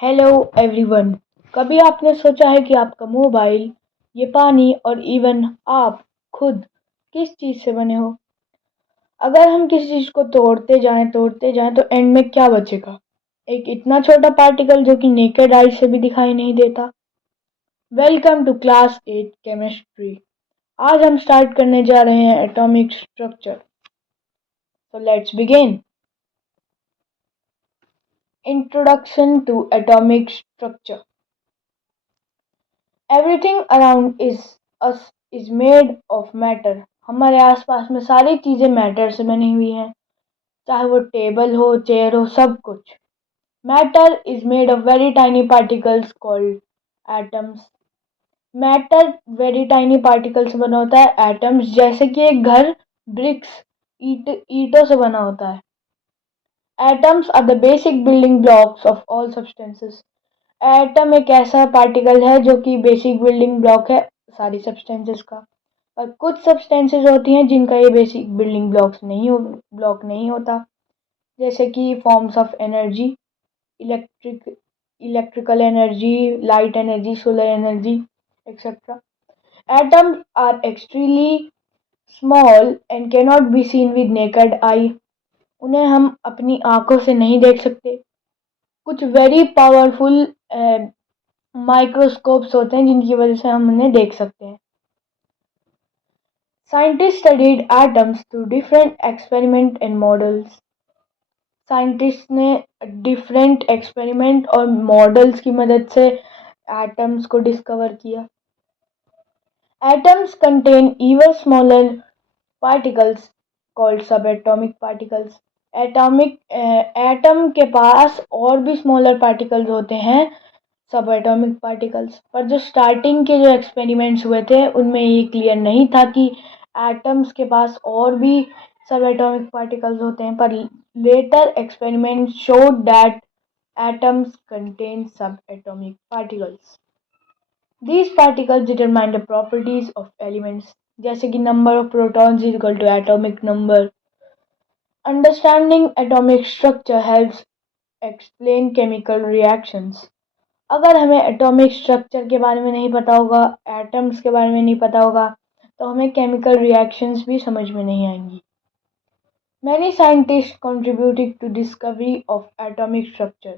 Hello everyone. कभी आपने सोचा है कि आपका मोबाइल, ये पानी और इवन आप खुद किस चीज़ से बने हो? अगर हम किसी चीज़ को तोड़ते जाएं तो एंड में क्या बचेगा? एक इतना छोटा पार्टिकल जो कि नेकेड आई से भी दिखाई नहीं देता। Welcome to class 8 chemistry. आज हम स्टार्ट करने जा रहे हैं atomic structure. So let's begin. Introduction to atomic structure. Everything around us is made of matter. हमारे आसपास में सारी चीजें मैटर से बनी हुई हैं, चाहे वो टेबल हो, चेयर हो, सब कुछ। Matter is made of very tiny particles called atoms. Matter very tiny particle से बना होता है, एटम्स। जैसे कि एक घर ब्रिक्स, ईटों से बना होता है। Atoms are the basic building blocks of all substances. Atom एक ऐसा पार्टिकल है जो कि बेसिक बिल्डिंग ब्लॉक है सारी सब्सटेंसेस का। और कुछ सब्सटेंसेस होती हैं जिनका ये बेसिक बिल्डिंग ब्लॉक नहीं होता, जैसे कि forms of energy, electrical energy, light energy, solar energy, etcetera. Atoms are extremely small and can not be seen with naked eye. उन्हें हम अपनी आंखों से नहीं देख सकते। कुछ वेरी पावरफुल माइक्रोस्कोप्स होते हैं जिनकी वजह से हम उन्हें देख सकते हैं। Scientists studied atoms through different experiment and models. Scientist ने डिफरेंट एक्सपेरिमेंट और मॉडल्स की मदद से एटम्स को डिस्कवर किया। Atoms contain even smaller particles called subatomic particles. Atom के पास और भी स्मॉलर पार्टिकल्स होते हैं, सब एटॉमिक पार्टिकल्स। पर जो स्टार्टिंग के जो एक्सपेरिमेंट्स हुए थे उनमें ये क्लियर नहीं था कि एटम्स के पास और भी सब एटॉमिक पार्टिकल्स होते हैं, पर later experiment showed that atoms contain subatomic particles. These particles determine the properties of elements, जैसे कि number of protons is equal to atomic number. Understanding atomic structure helps explain chemical reactions. अगर हमें atomic structure के बारे में नहीं पता होगा, एटम्स के बारे में नहीं पता होगा, तो हमें केमिकल रिएक्शंस भी समझ में नहीं आएंगी। Many scientists contributed to discovery of atomic structure.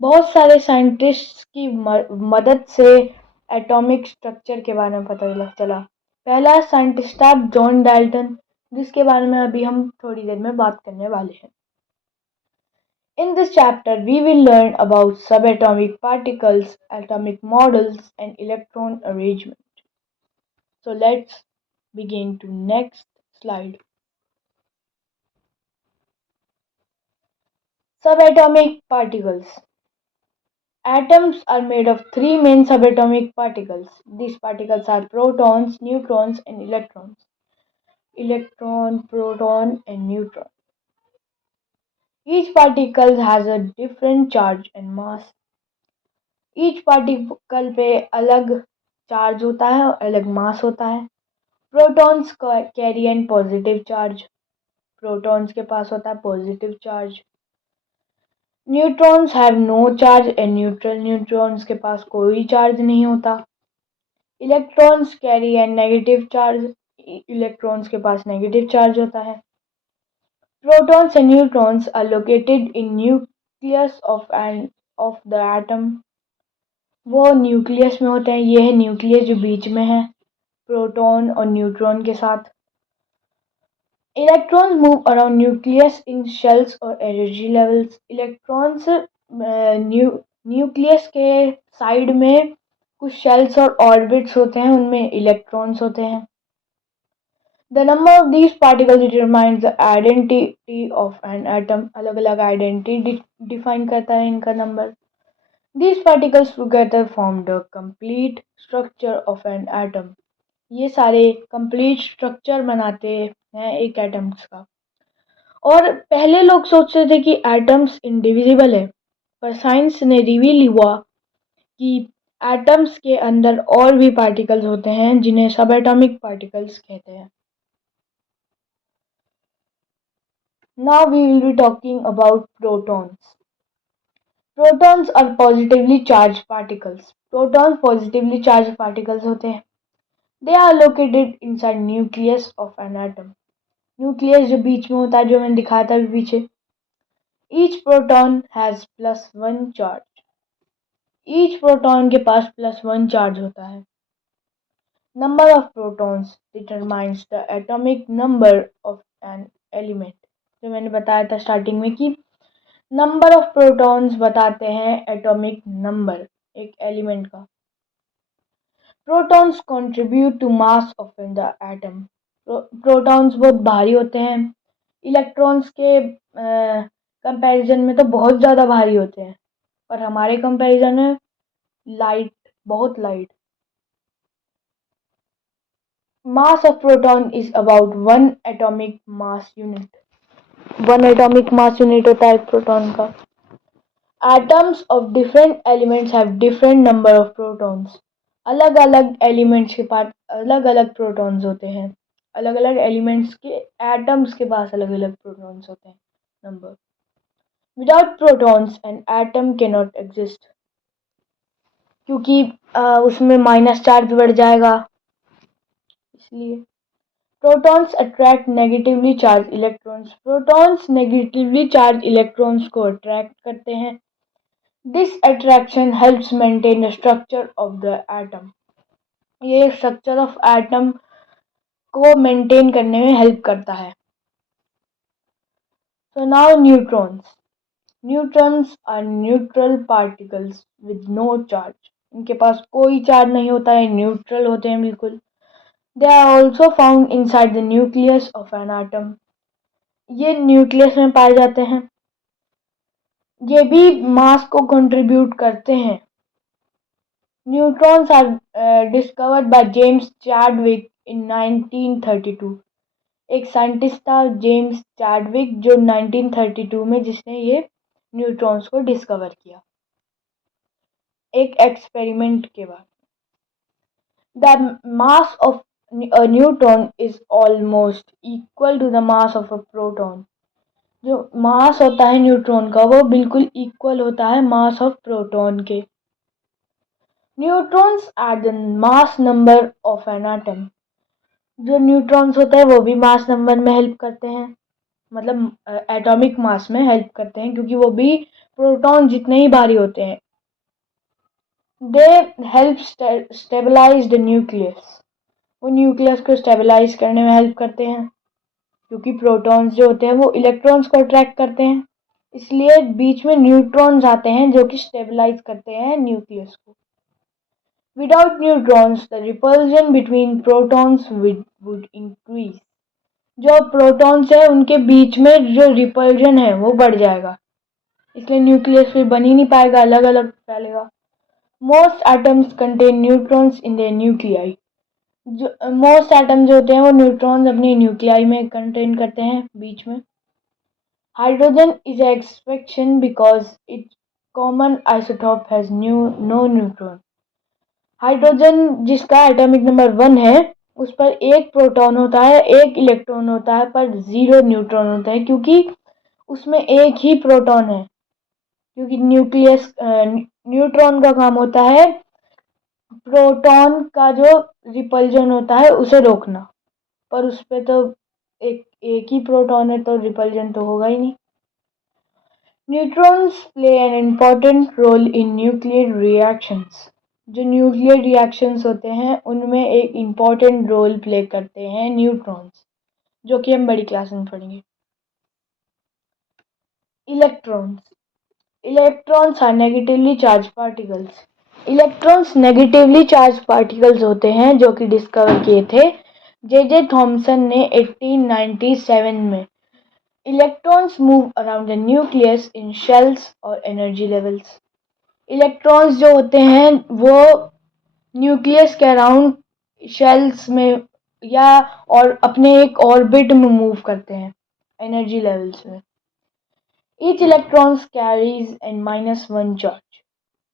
बहुत सारे साइंटिस्ट की मदद से एटॉमिक स्ट्रक्चर के बारे में पता चला। पहला साइंटिस्ट था जॉन डाल्टन, जिसके बारे में अभी हम थोड़ी देर में बात करने वाले हैं। In this chapter, we will learn about subatomic particles, atomic models, and electron arrangement. So let's begin to next slide. Subatomic particles. Atoms are made of three main subatomic particles. These particles are protons, neutrons, and electrons. Electron, proton, and neutron. Each particle has a different charge and mass. Each particle पे अलग charge होता है और अलग mass होता है। Protons carry an positive charge. Protons के पास होता है positive charge. Neutrons have no charge and neutral. Neutrons के पास कोई चार्ज नहीं होता। Electrons carry an negative charge. Electrons के पास नेगेटिव चार्ज होता है। Protons and neutrons are located in nucleus of the atom. वो न्यूक्लियस में होते हैं। ये है न्यूक्लियस जो बीच में है प्रोटॉन और न्यूट्रॉन के साथ। Electrons move around nucleus in shells or energy levels. Electrons nucleus के साइड में कुछ शेल्स और ऑर्बिट्स होते हैं, उनमें इलेक्ट्रॉन्स होते हैं। The number of these particles determines the identity of an atom. अलग अलग आइडेंटिटी डिफाइन करता है इनका number. These particles together form the complete structure of an atom. ये सारे कंप्लीट स्ट्रक्चर बनाते हैं एक एटम्स का। और पहले लोग सोचते थे कि एटम्स इंडिविजिबल है, पर साइंस ने रिवील हुआ कि एटम्स के अंदर और भी पार्टिकल्स होते हैं जिन्हें सब एटॉमिक पार्टिकल्स कहते हैं। Now we will be talking about protons. Protons are positively charge particles. Protons positively charge particles होते हैं। They are located inside nucleus of an atom. Nucleus जो बीच में होता है, जो मैंने दिखाया था अभी पीछे। Each proton has +1 charge. Each proton के पास +1 चार्ज होता है। Number of protons determines the atomic number of an element. जो मैंने बताया था स्टार्टिंग में कि नंबर ऑफ प्रोटॉन्स बताते हैं एटॉमिक नंबर एक एलिमेंट का। Protons contribute to mass of the atom. Protons बहुत भारी होते हैं। इलेक्ट्रॉन्स के कंपैरिजन में तो बहुत ज़्यादा भारी होते हैं, पर हमारे कंपैरिजन में लाइट, बहुत light. Mass of proton is about 1 atomic mass unit. 1 atomic mass unit होता है प्रोटॉन का। Atoms of different elements have different number of protons. अलग अलग एलिमेंट्स के पास अलग अलग प्रोटॉन्स होते हैं। अलग अलग एलिमेंट्स के एटम्स के पास अलग अलग प्रोटॉन्स होते हैं number. Without protons an atom can not exist, क्योंकि उसमें माइनस चार्ज बढ़ जाएगा, इसलिए। Protons attract negatively charge electrons. Protons negatively charge electrons को अट्रैक्ट करते हैं। This attraction helps maintain the structure of the atom. ये स्ट्रक्चर ऑफ एटम को मेंटेन करने में हेल्प करता है। So now neutrons. Neutrons are neutral particles with no charge. इनके पास कोई चार्ज नहीं होता है, न्यूट्रल होते हैं बिल्कुल। They are also found inside the nucleus of an atom. ये न्यूक्लियस में पाए जाते हैं। ये भी मास को कंट्रीब्यूट करते हैं। Neutrons are discovered by James Chadwick in 1932। एक साइंटिस्ट था जेम्स चैडविक, जो 1932 में जिसने ये न्यूट्रॉन्स को डिस्कवर किया एक एक्सपेरिमेंट के बाद। The mass of a neutron is almost equal to the mass of a proton. जो मास होता है न्यूट्रॉन का वो बिल्कुल इक्वल होता है मास ऑफ प्रोटॉन के। Neutrons are the mass number of an atom. जो न्यूट्रॉन्स होता है वो भी मास नंबर में हेल्प करते हैं, मतलब एटॉमिक मास में हेल्प करते हैं, क्योंकि वो भी प्रोटॉन जितने ही भारी होते हैं। They help stabilize the nucleus. वो न्यूक्लियस को स्टेबलाइज करने में हेल्प करते हैं, क्योंकि प्रोटॉन्स जो होते हैं वो इलेक्ट्रॉन्स को अट्रैक्ट करते हैं, इसलिए बीच में न्यूट्रॉन्स आते हैं जो कि स्टेबलाइज करते हैं न्यूक्लियस को। Without neutrons the repulsion between protons would increase. जो प्रोटॉन्स है उनके बीच में जो रिपल्जन है वो बढ़ जाएगा, इसलिए न्यूक्लियस फिर बन ही नहीं पाएगा, अलग अलग फैलेगा। Most atoms contain neutrons in their nuclei. जो मोस्ट एटम जो होते हैं वो न्यूट्रॉन्स अपनी न्यूक्लियाई में कंटेन करते हैं बीच में। Hydrogen is expectation because it common isotope has no neutron. Hydrogen जिसका एटॉमिक नंबर 1 है, उस पर एक प्रोटॉन होता है, एक इलेक्ट्रॉन होता है, पर 0 न्यूट्रॉन होता है, क्योंकि उसमें एक ही प्रोटॉन है। क्योंकि न्यूट्रॉन का काम होता है प्रोटॉन का जो रिपल्जन होता है उसे रोकना, पर उस पे तो एक ही प्रोटॉन है, तो रिपल्जन तो होगा ही नहीं। Neutrons play an important role in nuclear reactions. जो न्यूक्लियर रिएक्शंस होते हैं उनमें एक इम्पॉर्टेंट रोल प्ले करते हैं न्यूट्रॉन्स, जो कि हम बड़ी क्लास में पढ़ेंगे। Electrons. Electrons are negatively charge particles. Electrons negatively charge particles होते हैं, जो कि डिस्कवर किए थे जे थॉमसन ने 1897 में। Electrons move around the nucleus in shells और एनर्जी लेवल्स। इलेक्ट्रॉन्स जो होते हैं वो न्यूक्लियस के अराउंड शेल्स में या और अपने एक ऑर्बिट में मूव करते हैं एनर्जी लेवल्स में। Each electrons carries an -1 charge.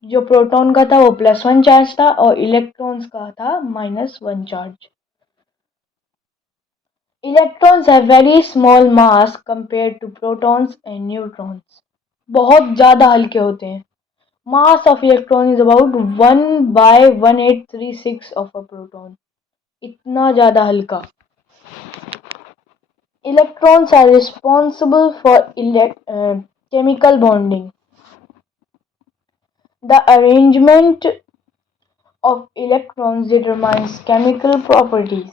जो प्रोटॉन का था वो +1 चार्ज था और इलेक्ट्रॉन्स का था -1 charge. Electrons have very small mass compare to protons and neutrons. बहुत ज़्यादा हल्के होते हैं Mass of electron is about 1/1836 of a proton. इतना ज़्यादा हल्का. Electrons are responsible for chemical bonding. The arrangement of electrons determines chemical properties.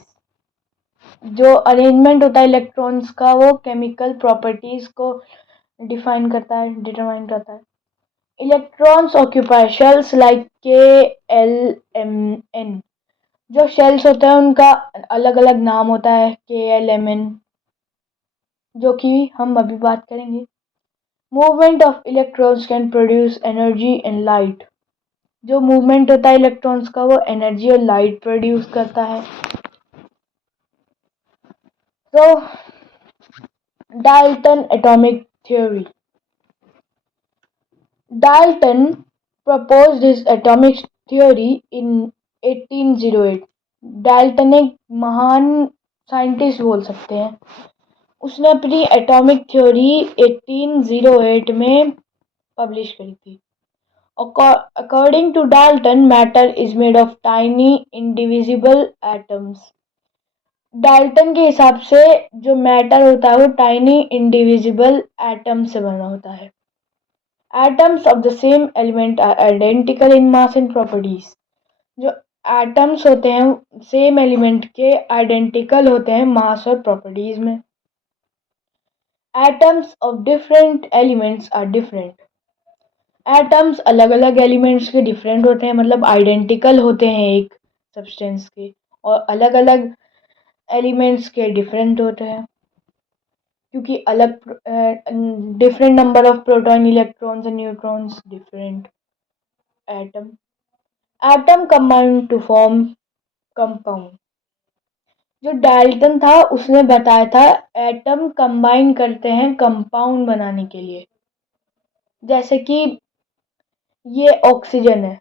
जो arrangement होता है इलेक्ट्रॉन्स का वो केमिकल प्रॉपर्टीज को डिफाइन करता है, डिटरमाइन करता है. Electrons occupy shells like KLMN. जो शेल्स होते हैं उनका अलग अलग नाम होता है, KLMN, जो कि हम अभी बात करेंगे. Movement of electrons can produce energy and light. जो मूवमेंट होता है इलेक्ट्रॉन्स का वो एनर्जी और लाइट प्रोड्यूस करता है. So, Dalton atomic theory. Dalton proposed his atomic theory in 1808. Dalton एक महान साइंटिस्ट बोल सकते हैं. उसने अपनी एटॉमिक थ्योरी 1808 में पब्लिश करी थी. According to Dalton, matter is made of tiny indivisible atoms. Dalton के हिसाब से जो मैटर होता है वो टाइनी इंडिविजिबल एटम से बना होता है. Atoms of the same element are identical in mass and properties. जो एटम्स होते हैं सेम एलिमेंट के आइडेंटिकल होते हैं मास और प्रॉपर्टीज में. Atoms of different elements are different. Atoms अलग अलग एलिमेंट्स के डिफरेंट होते हैं, मतलब आइडेंटिकल होते हैं एक सब्सटेंस के, और अलग अलग एलिमेंट्स के डिफरेंट होते हैं क्योंकि अलग different number of proton, electrons and neutrons, different atom. Atom combine to form compound. जो डाल्टन था उसने बताया था एटम कंबाइन करते हैं कंपाउंड बनाने के लिए. जैसे कि ये ऑक्सीजन है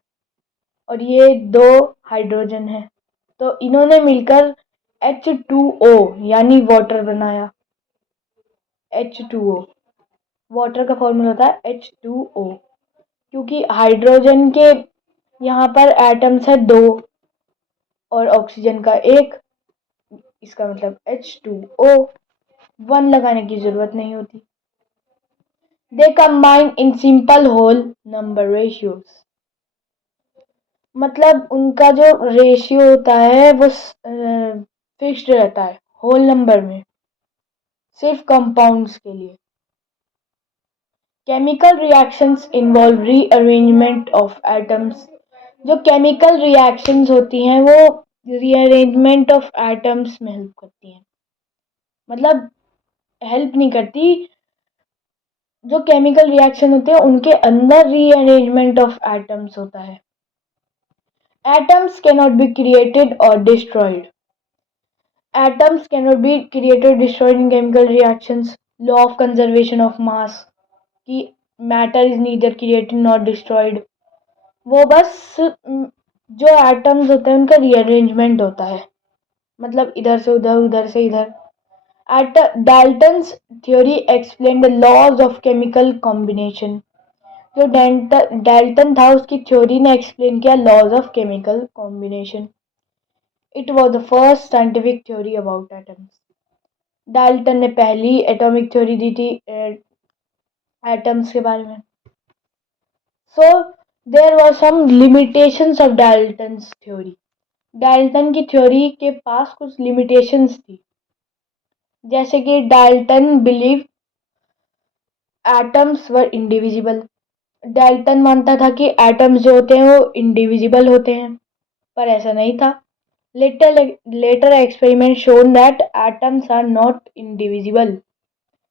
और ये दो हाइड्रोजन है, तो इन्होंने मिलकर H2O यानी वाटर बनाया. H2O वाटर का फॉर्मूला होता है H2O. क्योंकि हाइड्रोजन के यहाँ पर एटम्स है 2 और ऑक्सीजन का 1, इसका मतलब H2O. 1 लगाने की जरूरत नहीं होती. They combine in simple whole number ratios. मतलब उनका जो रेशियो होता है वो फिक्स्ड रहता है होल नंबर में, सिर्फ कंपाउंड्स के लिए. Chemical reactions involve rearrangement of atoms. जो केमिकल रिएक्शंस होती हैं वो रीअरेंजमेंट ऑफ एटम्स में हेल्प करती हैं. मतलब हेल्प नहीं करती, जो केमिकल रिएक्शन होते हैं उनके अंदर रीअरेंजमेंट ऑफ एटम्स होता है. Atoms can not be created और destroyed. Atoms cannot be created or destroyed in chemical reactions. Law of conservation of mass कि matter is neither created nor destroyed. वो बस जो एटम्स होते हैं उनका रीअरेंजमेंट होता है, मतलब इधर से उधर, उधर से इधर. Dalton's theory explain the laws of chemical combination. जो डाल्टन था उसकी थ्योरी ने एक्सप्लेन किया laws of chemical combination. It was the first scientific theory about atoms. Dalton ने पहली एटॉमिक थ्योरी दी थी एटम्स के बारे में. So there were some limitations of Dalton's theory. Dalton की थ्योरी के पास कुछ लिमिटेशंस थी. जैसे कि Dalton believe atoms were indivisible. Dalton मानता था कि एटम्स जो होते हैं वो इंडिविजिबल होते हैं, पर ऐसा नहीं था. Later experiments shown that atoms are not indivisible.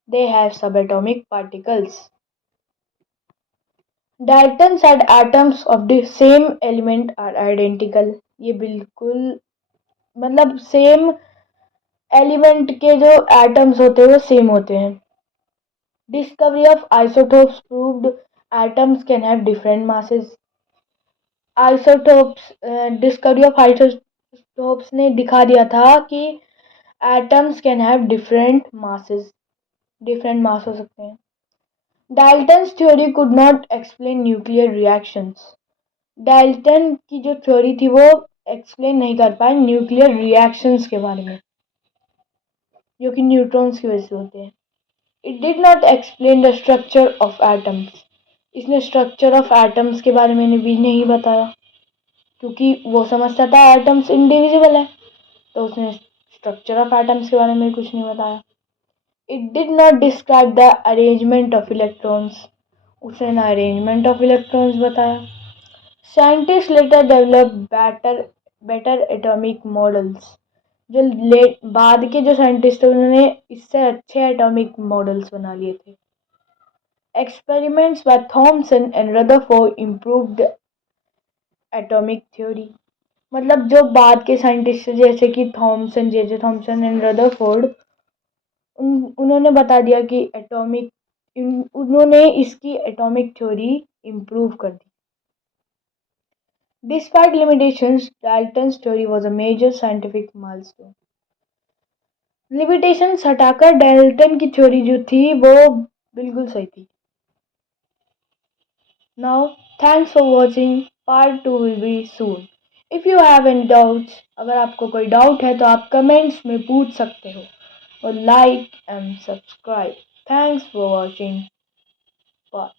They have subatomic particles. Dalton said atoms of the same element are identical. ये बिल्कुल मतलब सेम एलिमेंट के जो एटम्स होते हैं वो सेम होते हैं. Discovery of isotopes proved atoms can have different masses. Discovery of isotopes ने दिखा दिया था कि atoms can have different masses, different mass हो सकते हैं. Dalton's theory could not explain nuclear reactions. Dalton की जो थ्योरी थी वो एक्सप्लेन नहीं कर पाए न्यूक्लियर रिएक्शंस के बारे में, जो कि न्यूट्रॉन्स की वजह से होते हैं। It did not explain the structure of atoms. इसने स्ट्रक्चर ऑफ एटम्स के बारे में भी नहीं बताया, क्योंकि वो समझता था एटम्स इनडिविजिबल है, तो उसने स्ट्रक्चर ऑफ एटम्स के बारे में कुछ नहीं बताया। It did not describe the arrangement of electrons. उसने ना अरेंजमेंट ऑफ इलेक्ट्रॉन्स बताया। Scientist later develop better atomic models. जो लेट बाद के जो साइंटिस्ट थे उन्होंने इससे अच्छे एटॉमिक मॉडल्स बना लिए थे। Experiments by Thomson and Rutherford improved atomic theory. मतलब जो बाद के साइंटिस्ट जैसे कि Thomson, J Thomson and Rutherford, उन्होंने बता दिया कि उन्होंने इसकी एटॉमिक थ्योरी इम्प्रूव कर दी। Despite limitations, Dalton's theory was a major scientific milestone. Limitations हटाकर डाल्टन की थ्योरी जो थी वो बिल्कुल सही थी। Now thanks for watching. Part 2 will be soon. If you have any doubts, अगर आपको कोई डाउट है तो आप कमेंट्स में पूछ सकते हो, और like and subscribe. Thanks for watching. Bye.